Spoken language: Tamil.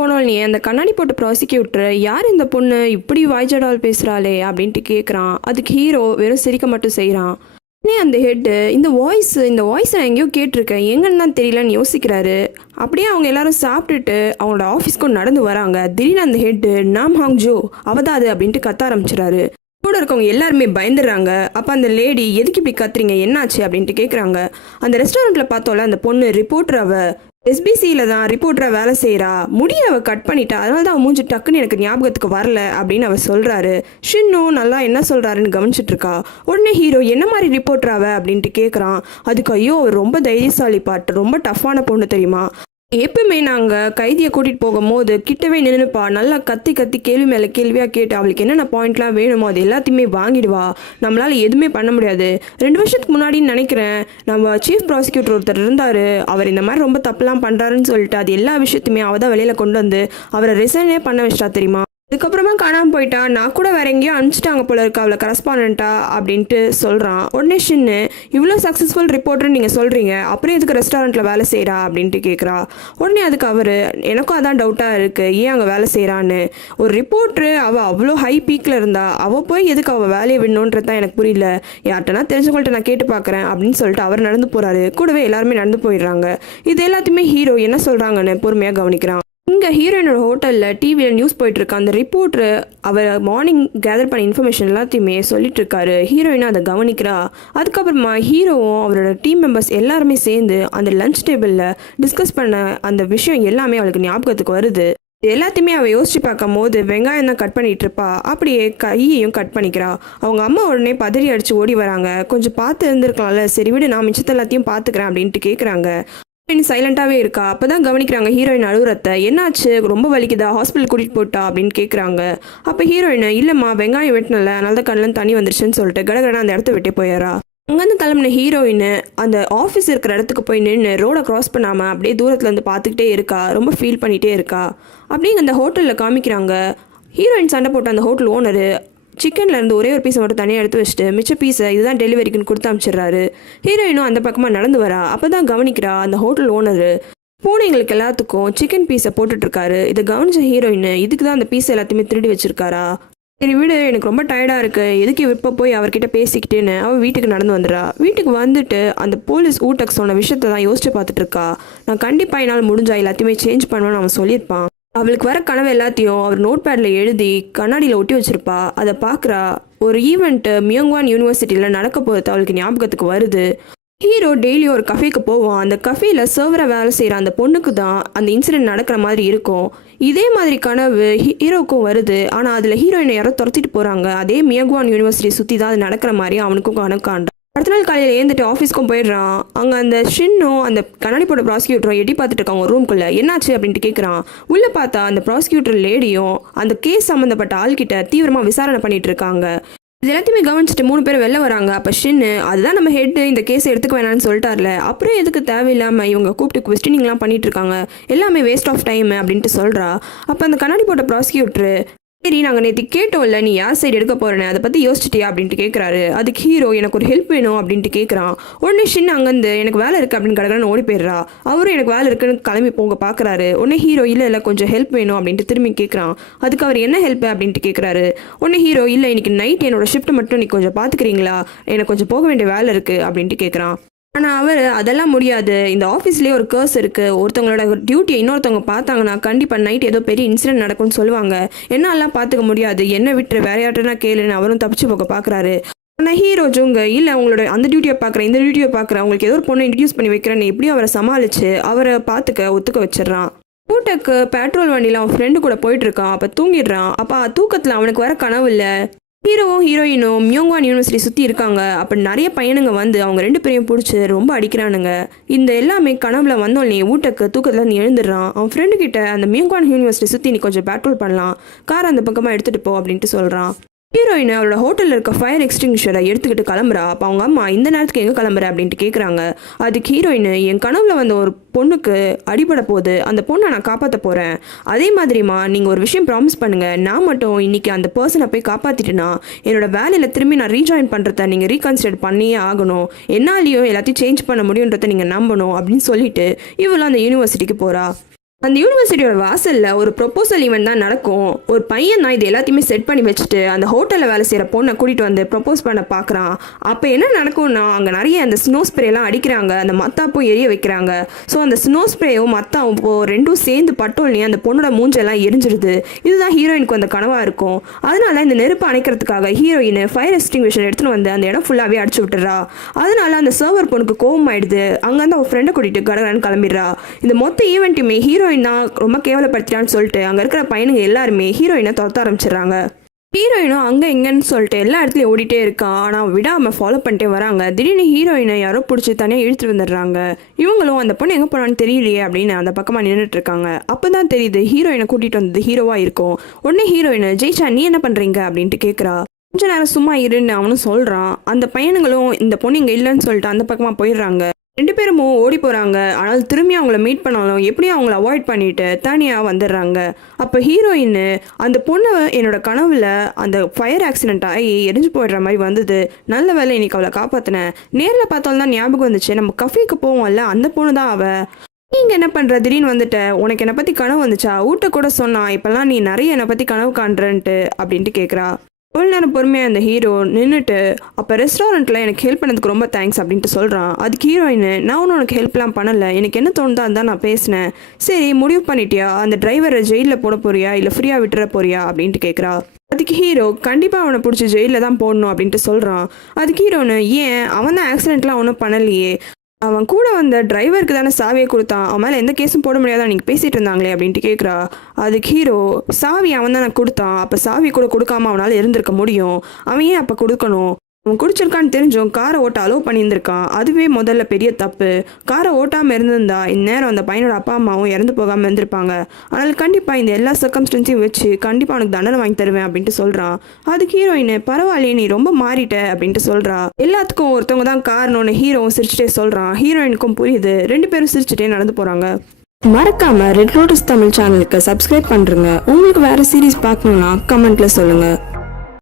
போனோடனே அந்த கண்ணாடி போட்ட ப்ராசிக்யூட்டர் யார் இந்த பொண்ணு இப்படி வாய்ஜடால் பேசுகிறாளே அப்படின்ட்டு கேட்குறான். அதுக்கு ஹீரோ வெறும் சிரிக்க மட்டும் செய்கிறான். உடனே அந்த ஹெட்டு இந்த வாய்ஸை நான் எங்கேயோ கேட்டிருக்கேன், எங்கன்னு தான் தெரியலன்னு யோசிக்கிறாரு. அப்படியே அவங்க எல்லாரும் சாப்பிட்டுட்டு அவங்களோட ஆஃபீஸ்க்கும் நடந்து வராங்க. திடீர்னு அந்த ஹெட்டு நாம் ஹாங் ஜோ அவதாது அப்படின்ட்டு கத்த ஆரம்பிச்சிடாரு. கூட இருக்கவங்க எல்லாருமே பயந்துடுறாங்க. அப்போ அந்த லேடி எதுக்கு இப்படி கத்துறீங்க, என்னாச்சு அப்படின்ட்டு கேட்குறாங்க. அந்த ரெஸ்டாரண்ட்டில் பார்த்தோம்ல அந்த பொண்ணு ரிப்போர்ட்டர், அவ எஸ்பிசியில் தான் ரிப்போர்ட்டராக வேலை செய்கிறா, முடிய அவள் கட் பண்ணிட்டா, அதனால தான் அவன் மூஞ்சி டக்குன்னு எனக்கு ஞாபகத்துக்கு வரல அப்படின்னு அவர் சொல்கிறாரு. ஷின்னும் நல்லா என்ன சொல்கிறாருன்னு கவனிச்சிட்டு இருக்கா. உடனே ஹீரோ என்ன மாதிரி ரிப்போர்ட்டராவ அப்படின்ட்டு கேட்குறான். அதுக்கு ஐயோ அவர் ரொம்ப தைரியசாலி பாட்டு, ரொம்ப டஃப்பான பொண்ணு தெரியுமா, எப்பவுமே நாங்கள் கைதியை கூட்டிகிட்டு போகும்போது கிட்டவே நின்றுப்பா, நல்லா கத்தி கத்தி கேள்வி மேலே கேள்வியாக கேட்டு அவளுக்கு என்னென்ன பாயிண்ட்லாம் வேணுமோ அது எல்லாத்தையுமே வாங்கிடுவா, நம்மளால் எதுவுமே பண்ண முடியாது. 2 வருஷத்துக்கு முன்னாடின்னு நினைக்கிறேன் நம்ம சீஃப் ப்ராசிக்யூட்டர் ஒருத்தர் இருந்தார், அவர் இந்த மாதிரி ரொம்ப தப்புலாம் பண்ணுறாருன்னு சொல்லிட்டு அது எல்லா விஷயத்தையுமே அவள் தான் வெளியில் கொண்டு வந்து அவரை ரிசைனே பண்ண வச்சிட்டா தெரியுமா. அதுக்கப்புறமா காணாமல் போயிட்டா, நான் கூட வேற எங்கேயோ அனுப்பிச்சிட்டாங்க போல இருக்கு அவளை கரஸ்பாண்டா அப்படின்ட்டு சொல்கிறான். உடனே ஷின்னு இவ்வளோ சக்ஸஸ்ஃபுல் ரிப்போர்ட்டர்னு நீங்கள் சொல்கிறீங்க, அப்புறம் எதுக்கு ரெஸ்டாரண்ட்டில் வேலை செய்கிறா அப்படின்ட்டு கேட்குறா. உடனே அதுக்கு அவர் எனக்கும் அதான் டவுட்டாக இருக்குது, ஏன் அங்கே வேலை செய்கிறான்னு. ஒரு ரிப்போர்ட்ரு அவள் அவ்வளோ ஹை பீக்கில் இருந்தா, அவள் போய் எதுக்கு அவள் வேலையை விடணுன்றது தான் எனக்கு புரியல, யார்கிட்டனா தெரிஞ்சவங்கள்ட்ட நான் கேட்டு பார்க்குறேன் அப்படின்னு சொல்லிட்டு அவர் நடந்து போகிறாரு. கூடவே எல்லாருமே நடந்து போயிடுறாங்க. இது எல்லாத்தையுமே ஹீரோ என்ன சொல்கிறாங்கன்னு பொறுமையாக கவனிக்கிறான். இங்கே ஹீரோயினோட ஹோட்டலில் டிவியில் நியூஸ் போயிட்டுருக்கு. அந்த ரிப்போர்ட்ரு அவர் மார்னிங் கேதர் பண்ண இன்ஃபர்மேஷன் எல்லாத்தையுமே சொல்லிட்டு இருக்காரு. ஹீரோயினாக அதை கவனிக்கிறா. அதுக்கப்புறமா ஹீரோவும் அவரோட டீம் மெம்பர்ஸ் எல்லாருமே சேர்ந்து அந்த லஞ்ச் டேபிளில் டிஸ்கஸ் பண்ண அந்த விஷயம் எல்லாமே அவளுக்கு ஞாபகத்துக்கு வருது. எல்லாத்தையுமே அவள் யோசிச்சு பார்க்கும் போது வெங்காயம் தான் கட் பண்ணிட்டு இருப்பா, அப்படியே கையையும் கட் பண்ணிக்கிறா. அவங்க அம்மா உடனே பதறி அடிச்சு ஓடி வராங்க. கொஞ்சம் பார்த்து இருந்திருக்கலாம்ல, சரி விடு நான் மிச்சத்தை எல்லாத்தையும் பார்த்துக்கிறேன் அப்படின்ட்டு கேட்குறாங்க. சைலண்டாகவே இருக்கா. அப்போ தான் கவனிக்கிறாங்க ஹீரோயின் அழுகுறத. என்னாச்சு, ரொம்ப வலிக்குதா, ஹாஸ்பிட்டல் கூட்டிகிட்டு போட்டா அப்படின்னு கேட்குறாங்க. அப்போ ஹீரோயின் இல்லைம்மா வெங்காயம் வெட்டினல, அதனால தான் கண்ணில் தண்ணி வந்துருச்சுன்னு சொல்லிட்டு கடகடனா அந்த இடத்த விட்டே போயிடறா. அங்கேருந்து கிளம்பின ஹீரோயின் அந்த ஆஃபீஸ் இருக்கிற இடத்துக்கு போய் நின்று ரோடை க்ராஸ் பண்ணாமல் அப்படியே தூரத்துலேருந்து பார்த்துக்கிட்டே இருக்கா. ரொம்ப ஃபீல் பண்ணிகிட்டே இருக்கா. அப்படியே அந்த ஹோட்டலில் காமிக்கிறாங்க. ஹீரோயின் சண்டை போட்ட அந்த ஹோட்டல் ஓனரு சிக்கனில் இருந்து ஒரே ஒரு பீஸை மட்டும் தனியாக எடுத்து வச்சுட்டு மிச்ச பீஸை இதுதான் டெலிவரிக்குன்னு கொடுத்து அனுப்பிச்சிடுறாரு. ஹீரோயினும் அந்த பக்கமாக நடந்து வரா. அப்போ தான் கவனிக்கிறா அந்த ஹோட்டல் ஓனரு பூனைங்களுக்கு எல்லாத்துக்கும் சிக்கன் பீஸை போட்டுட்ருக்காரு. இதை கவனிச்ச ஹீரோயின் இதுக்கு தான் அந்த பீஸை எல்லாத்தையுமே திருடி வச்சிருக்காரா. சரி விடு, எனக்கு ரொம்ப டயர்டாக இருக்குது, எதுக்கு இப்போ போய் அவர்கிட்ட பேசிக்கிட்டேன்னு அவள் வீட்டுக்கு நடந்து வந்துடுறா. வீட்டுக்கு வந்துட்டு அந்த போலீஸ் ஊட்டக்கு சொன்ன விஷயத்தை தான் யோசிச்சு பார்த்துட்டு இருக்கா. நான் கண்டிப்பாக என்னால் முடிஞ்சா எல்லாத்தையுமே சேஞ்ச் பண்ணுவேன்னு அவன் சொல்லியிருப்பான். அவளுக்கு வர கனவு எல்லாத்தையும் அவர் நோட் பேடில் எழுதி கண்ணாடியில் ஒட்டி வச்சிருப்பா. அதை பார்க்குறா. ஒரு ஈவெண்ட்டு மியோங்வான் யூனிவர்சிட்டியில் நடக்க போகிறது அவளுக்கு ஞாபகத்துக்கு வருது. ஹீரோ டெய்லியும் ஒரு கஃபேக்கு போவான். அந்த கஃபேல சர்வராக வேலை செய்கிற அந்த பொண்ணுக்கு தான் அந்த இன்சிடென்ட் நடக்கிற மாதிரி இருக்கும். இதே மாதிரி கனவு ஹீரோவுக்கும் வருது. ஆனால் அதில் ஹீரோயினை யாரோ துரத்திட்டு போகிறாங்க. அதே மியோங்வான் யூனிவர்சிட்டி சுற்றி தான் அது நடக்கிற மாதிரி அவனுக்கும் கனவு காண்டான். அடுத்த நாள் காலையில் ஏந்துட்டு ஆஃபீஸ்க்கும் போயிடுறான். அங்கே அந்த ஷின்னும் அந்த கண்ணாடி போட்ட ப்ராசிக்யூட்டரும் எட்டி பார்த்துட்டு இருக்காங்க ஒரு ரூம்குள்ளே. என்னாச்சு அப்படின்ட்டு கேட்குறான். உள்ளே பார்த்தா அந்த ப்ராசிக்யூட்டர் லேடியும் அந்த கேஸ் சம்மந்தப்பட்ட ஆள்கிட்ட தீவிரமாக விசாரணை பண்ணிட்டு இருக்காங்க. இது எல்லாத்தையுமே கவனிச்சுட்டு 3 பேர் வெளில வராங்க. அப்போ ஷின்னு அதுதான் நம்ம ஹெட்டு இந்த கேஸை எடுத்துக்க வேணான்னு சொல்லிட்டார்ல, அப்புறம் எதுக்கு தேவையில்லாமல் இவங்க கூப்பிட்டு கொஸ்டினிங்லாம் பண்ணிட்டு இருக்காங்க, எல்லாமே வேஸ்ட் ஆஃப் டைம் அப்படின்ட்டு சொல்கிறா. அப்போ அந்த கண்ணாடி போட்ட ப்ராசிக்யூட்டரு சரி நாங்கள் நேற்று கேட்டோம்ல நீ யார் சைடு எடுக்க போகிறேன்னு, அதை பற்றி யோசிச்சிட்டியா அப்படின்ட்டு கேட்குறாரு. அதுக்கு ஹீரோ எனக்கு ஒரு ஹெல்ப் வேணும் அப்படின்ட்டு கேட்குறான். உடனே ஷின் அங்கேருந்து எனக்கு வேலை இருக்குது அப்படின்னு கடற்கன்னு ஓடி போயிடுறா. அவரும் எனக்கு வேலை இருக்குன்னு கிளம்பி போங்க பார்க்குறாரு. உடனே ஹீரோ இல்லை கொஞ்சம் ஹெல்ப் வேணும் அப்படின்ட்டு திரும்பி கேட்குறான். அதுக்கு அவர் என்ன ஹெல்ப் அப்படின்ட்டு கேட்குறாரு. உடனே ஹீரோ இல்லை இன்னைக்கு நைட் என்னோட ஷிஃப்ட் மட்டும் நீ கொஞ்சம் பார்த்துக்கிறீங்களா, எனக்கு கொஞ்சம் போக வேண்டிய வேலை இருக்குது அப்படின்ட்டு கேட்குறான். ஆனால் அவர் அதெல்லாம் முடியாது, இந்த ஆஃபீஸ்லேயே ஒரு கேர்ஸ் இருக்குது, ஒருத்தவங்களோட டியூட்டியை இன்னொருத்தவங்க பார்த்தாங்கன்னா கண்டிப்பாக நைட் ஏதோ பெரிய இன்சிடென்ட் நடக்கும்னு சொல்லுவாங்க, என்னெல்லாம் பார்த்துக்க முடியாது, என்ன விட்டுரு வேற யார்ட்டனா கேளுன்னு அவரும் தப்பிச்சு போக பார்க்குறாரு. ஆனால் ஹீரோ ஜோங்க இல்லை உங்களோட அந்த டியூட்டியை பார்க்குறேன் இந்த டியூட்டியை பார்க்குறேன், உங்களுக்கு ஏதோ ஒரு பொண்ணை இன்ட்ரடியூஸ் பண்ணி வைக்கிறேன்னு எப்படியும் அவரை சமாளித்து அவரை பார்த்துக்க ஒத்துக்க வச்சிடறான். கூட்டக்கு பெட்ரோல் வண்டியில் அவன் ஃப்ரெண்டு கூட போயிட்டுருக்கான். அப்போ தூங்கிடுறான். அப்போ தூக்கத்தில் அவனுக்கு வர கனவு இல்லை ஹீரோவும் ஹீரோயினும் மியோங்வான் யூனிவர்சிட்டி சுற்றி இருக்காங்க. அப்படி நிறைய பையனுங்க வந்து அவங்க 2 பேரையும் பிடிச்சி ரொம்ப அடிக்கிறானுங்க. இந்த எல்லாமே கனவுல வந்தோடனே ஊட்டக்கு தூக்கத்தில் நீ எழுந்துடுறான். அவன் ஃப்ரெண்டு கிட்ட அந்த மியோங்வான் யூனிவர்சிட்டி சுற்றி நீ கொஞ்சம் பேட்ரோல் பண்ணலாம், கார் அந்த பக்கமாக எடுத்துகிட்டு போ அப்படின்ட்டு சொல்கிறான். ஹீரோயின் அவளோட ஹோட்டலில் இருக்க ஃபயர் எக்ஸ்டிங்ஷரை எடுத்துக்கிட்டு கிளம்புறா. அப்போ அவங்க அம்மா இந்த நேரத்துக்கு எங்கே கிளம்புற அப்படின்ட்டு கேட்குறாங்க. அதுக்கு ஹீரோயின் என் கனவுல வந்த ஒரு பொண்ணுக்கு அடிபட போகுது, அந்த பொண்ணை நான் காப்பாற்ற போகிறேன், அதே மாதிரிமா நீங்கள் ஒரு விஷயம் ப்ராமிஸ் பண்ணுங்கள், நான் மட்டும் இன்றைக்கி அந்த பர்சனை போய் காப்பாற்றிட்டேன்னா என்னோட வேலையில் திரும்பி நான் ரீஜாயின் பண்ணுறத நீங்கள் ரீகன்சிடர் பண்ணியே ஆகணும், என்னாலேயும் எல்லாத்தையும் சேஞ்ச் பண்ண முடியுன்றதை நீங்கள் நம்பணும் அப்படின்னு சொல்லிட்டு இவளும் அந்த யூனிவர்சிட்டிக்கு போகிறா. அந்த யூனிவர்சிட்டியோட வாசல்ல ஒரு ப்ரொபோசல் ஈவெண்ட் தான் நடக்கும். ஒரு பையன் தான் இது எல்லாத்தையுமே செட் பண்ணி வச்சுட்டு அந்த ஹோட்டலில் வேலை செய்கிற பொண்ணை கூட்டிகிட்டு வந்து ப்ரொப்போஸ் பண்ண பார்க்குறான். அப்போ என்ன நடக்கும்னா அங்கே நிறைய அந்த ஸ்னோ ஸ்ப்ரேலாம் அடிக்கிறாங்க, அந்த மத்தாப்பும் எரிய வைக்கிறாங்க. ஸோ அந்த ஸ்னோ ஸ்ப்ரேயும் மத்தாவும் இப்போ ரெண்டும் சேர்ந்து பட்டோல்னே அந்த பொண்ணோட மூஞ்செல்லாம் எரிஞ்சிடுது. இதுதான் ஹீரோயினுக்கு அந்த கனவாக இருக்கும். அதனால இந்த நெருப்பு அணைக்கிறதுக்காக ஹீரோயின் ஃபயர் எக்ஸ்டிங்விஷர் எடுத்துகிட்டு வந்து அந்த இடம் ஃபுல்லாகவே அடிச்சு விட்டுறா. அதனால அந்த சர்வர் பொண்ணுக்கு கோவம் ஆயிடுது. அங்கேருந்து அவன் ஃப்ரெண்டை கூட்டிகிட்டு கடகடன்னு கிளம்பிடுறா. இந்த மொத்த ஈவெண்ட்டுமே ஹீரோயின் தான் ரொம்ப கேவலப்படுத்திட்டான்னு சொல்லிட்டு அங்கே இருக்கிற பையனுங்க எல்லாருமே ஹீரோயினை துரத்த ஆரம்பிச்சிடுறாங்க. ஹீரோயினும் அங்கே எங்கன்னு சொல்லிட்டு எல்லா இடத்துலையும் ஓடிட்டே இருக்கான். ஆனால் விடாமல் ஃபாலோ பண்ணிட்டே வராங்க. திடீர்னு ஹீரோயினை யாரோ பிடிச்சி தனியாக இழுத்துட்டு வந்துடுறாங்க. இவங்களும் அந்த பொண்ணு எங்கே போனான்னு தெரியலையே அப்படின்னு அந்த பக்கமாக நின்றுட்டு இருக்காங்க. அப்போ தான் தெரியுது ஹீரோயினை கூட்டிகிட்டு வந்தது ஹீரோவாக இருக்கும். உடனே ஹீரோயினை ஜெயிச்சா நீ என்ன பண்ணுறீங்க அப்படின்ட்டு கேட்குறா. கொஞ்ச நேரம் சும்மா இருன்னு அவனும் சொல்கிறான். அந்த பையனுங்களும் இந்த பொண்ணு இங்கே இல்லைன்னு சொல்லிட்டு அந்த பக்கமாக போயிடுறாங்க. ரெண்டு பேரும் ஓடி போகிறாங்க. ஆனால் திரும்பி அவங்கள மீட் பண்ணாலும் எப்படியும் அவங்கள அவாய்ட் பண்ணிட்டு தனியாக வந்துடுறாங்க. அப்போ ஹீரோயின் அந்த பொண்ணு என்னோட கனவுல அந்த ஃபயர் ஆக்சிடென்ட் ஆகி எரிஞ்சு போயிடுற மாதிரி வந்தது, நல்ல வேலை இன்னைக்கு அவளை காப்பாற்றினேன். நேரில் பார்த்தாலும் தான் ஞாபகம் வந்துச்சு, நம்ம கஃபேக்கு போவோம்ல அந்த பொண்ணு தான் அவள். நீங்கள் என்ன பண்ணுற திடீர்னு வந்துட்ட, உனக்கு என்னை பற்றி கனவு வந்துச்சா, ஊட்ட கூட சொன்னா இப்போல்லாம் நீ நிறைய என்னை பற்றி கனவு காண்றன்ட்டு அப்படின்ட்டு கேட்குறா. எவ்வளோ நேரம் பொறுமையாக அந்த ஹீரோ நின்றுட்டு அப்போ ரெஸ்டாரண்ட்டில் எனக்கு ஹெல்ப் பண்ணதுக்கு ரொம்ப தேங்க்ஸ் அப்படின்ட்டு சொல்கிறான். அதுக்கு ஹீரோயின் நான் ஒன்றும் உனக்கு ஹெல்ப்லாம் பண்ணலை, எனக்கு என்ன தோணுதோ அதுதான் நான் பேசினேன். சரி முடிவு பண்ணிட்டியா, அந்த டிரைவரை ஜெயிலில் போட போறியா இல்லை ஃப்ரீயாக விட்டுற போறியா அப்படின்ட்டு கேட்குறா. அதுக்கு ஹீரோ கண்டிப்பாக அவனை பிடிச்சி ஜெயிலில் தான் போடணும் அப்படின்ட்டு சொல்கிறான். அதுக்கு ஹீரோன்னு ஏன், அவன் தான் ஆக்சிடென்ட்லாம் ஒன்றும் பண்ணலையே, அவன் கூட வந்த டிரைவருக்கு தானே சாவியை கொடுத்தான், அவன் மேலே எந்த கேஸும் போட முடியாதா நீங்கள் பேசிகிட்டு இருந்தாங்களே அப்படின்ட்டு கேட்குறா. அதுக்கு ஹீரோ சாவி அவன் தான் எனக்கு கொடுத்தான், அப்போ சாவி கூட கொடுக்காம அவனால் இருந்திருக்க முடியும், அவன் ஏன் அப்போ கொடுக்கணும், அவன் குடிச்சிருக்கான்னு தெரிஞ்சும் காரை ஓட்ட அலோவ் பண்ணியிருந்திருக்கான், அதுவே முதல்ல பெரிய தப்பு. காரை ஓட்டாமல் இருந்திருந்தா இந்நேரம் அந்த பையனோட அப்பா அம்மாவும் இறந்து போகாமல் இருந்திருப்பாங்க. அதனால் கண்டிப்பாக இந்த எல்லா சர்க்கம்ஸ்டன்ஸையும் வச்சு கண்டிப்பாக அவனுக்கு தண்டனை வாங்கி தருவேன் அப்படின்ட்டு சொல்கிறான். அதுக்கு ஹீரோயின் பரவாயில்லையே நீ ரொம்ப மாறிட்ட அப்படின்ட்டு சொல்கிறா. எல்லாத்துக்கும் ஒருத்தவங்க தான் காரணம்னு ஹீரோவும் சிரிச்சுட்டே சொல்கிறான். ஹீரோயினுக்கும் புரியுது. ரெண்டு பேரும் சிரிச்சுட்டே நடந்து போகிறாங்க. மறக்காம ரெட் லோட்டஸ் தமிழ் சேனலுக்கு சப்ஸ்கிரைப் பண்ணுறங்க. உங்களுக்கு வேறு சீரீஸ் பார்க்கணுன்னா கமெண்ட்டில் சொல்லுங்கள்.